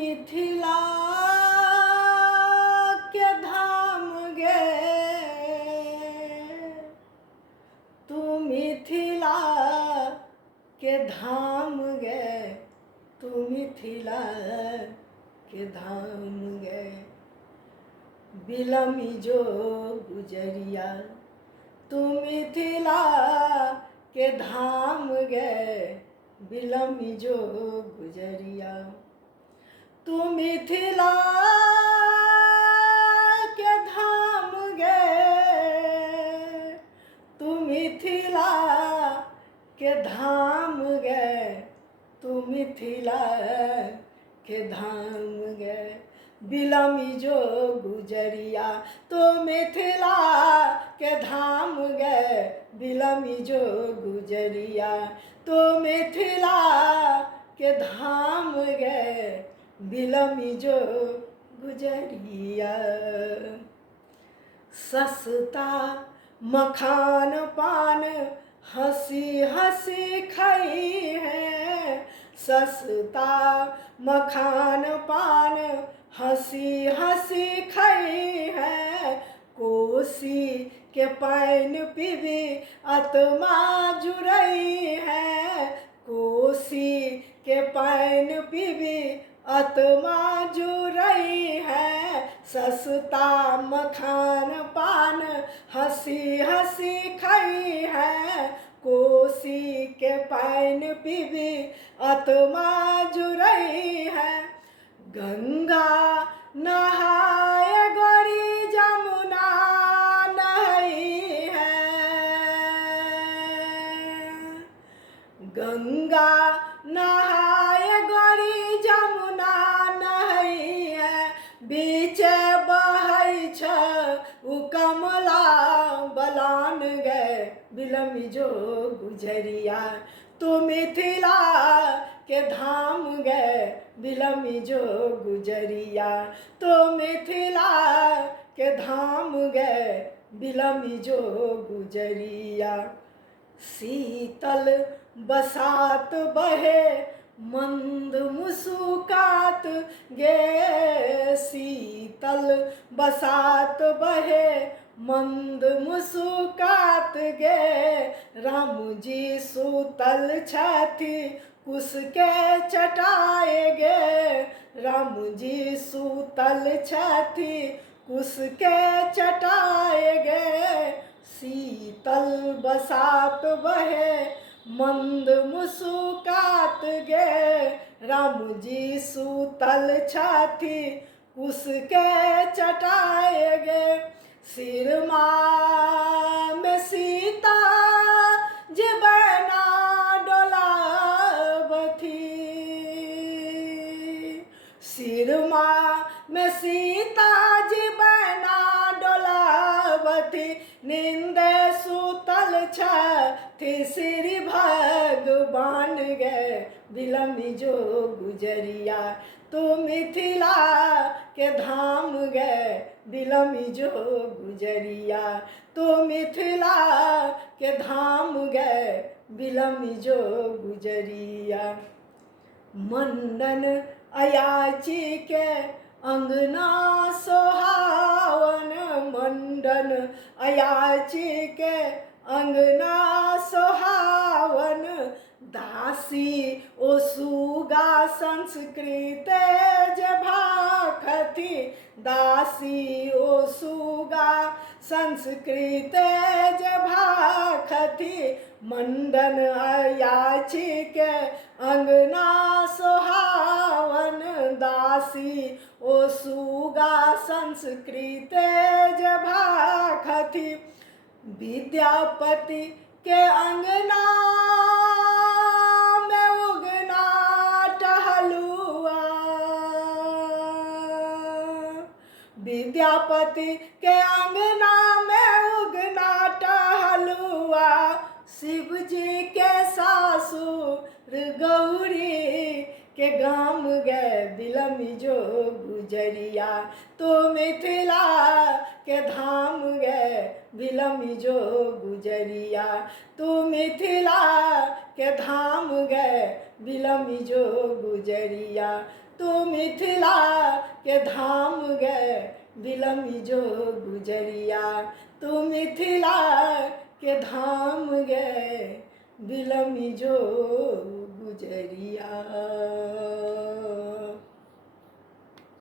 मिथिला के धाम गे, तू मिथिला के धाम गे, तू मिथिला के धाम गे। बिलमी जो गुजरिया तू मिथिला के धाम गे, बिलमी जो गुजरिया। तू मिथिला के धाम गे, तू मिथिला के धाम गे, तू मिथिला के धाम गे। बिलमी जो गुजरिया तो मिथिला के धाम गे, बिलमी जो गुजरिया तो मिथिला के धाम गे, बिलमी जो गुजरिया। सस्ता मखान पान हंसी हंसी खाई है, सस्ता मखान पान हंसी हंसी खाई है। कोसी के पान पीबी आत्मा जुड़ई है, कोसी के पान पीबी आत्मा जुड़ई है। सस्ता मखान पान हंसी हंसी खाई है, कोसी के पान पीबी आत्मा जुड़ई है। गंगा नहाए गोरी जमुना नहाई है, गंगा नहाए गोरी जमुना नहाई है। बीच बहै छ उ कमला बलान गे, बिलमी जो गुजरिया तू मिथिला के धाम गे, बिलमी जो गुजरिया तो मिथिला के धाम गे, बिलमी जो गुजरिया। शीतल बसात बहे मंद मुस्कात गे, शीतल बसात बहे मंद मुस्कात गे। राम जी सुतल छथि कुश के चटाए गे, राम जी सुतल छथि कुश के चटाए गे। शीतल बसात बहे मंद मुस्कात गे, राम जी सुतल छथि कुश के चटाए गे। सिरमा में सीता जीवना डोलावथी, सिरमा में सीता जीवना डोलावथी। निंदे सुतल छथि श्री भगवान गे, बिलमी जो गुजरिया तू मिथिला के धाम गे, बिलमी जो गुजरिया तू मिथिला के धाम गे, बिलमी जो गुजरिया। मंडन अयाची के अंगना सोहावन, मंडन अयाची के अंगना सोहावन। दासी ओ सुगा संस्कृत जे भाखती, दासी ओ सुगा संस्कृत जे भाखती। मंडन अयाची के अंगना सोहावन, दासी ओ सुगा संस्कृत जे भाखती। विद्यापति के अंगना में उगना टहलुआ, विद्यापति के अंगना में उगना टहलुआ। शिव जी के सासुर गौरी के गाम गे, बिलमी जो गुजरिया तो मिथिला के धाम गे, बिलमी जो गुजरिया तो मिथिला के धाम गे, बिलमी जो गुजरिया तू मिथिला के धाम गए बिलमी जो गुजरिया, तू मिथिला के धाम गए बिलमी जो गुजरिया।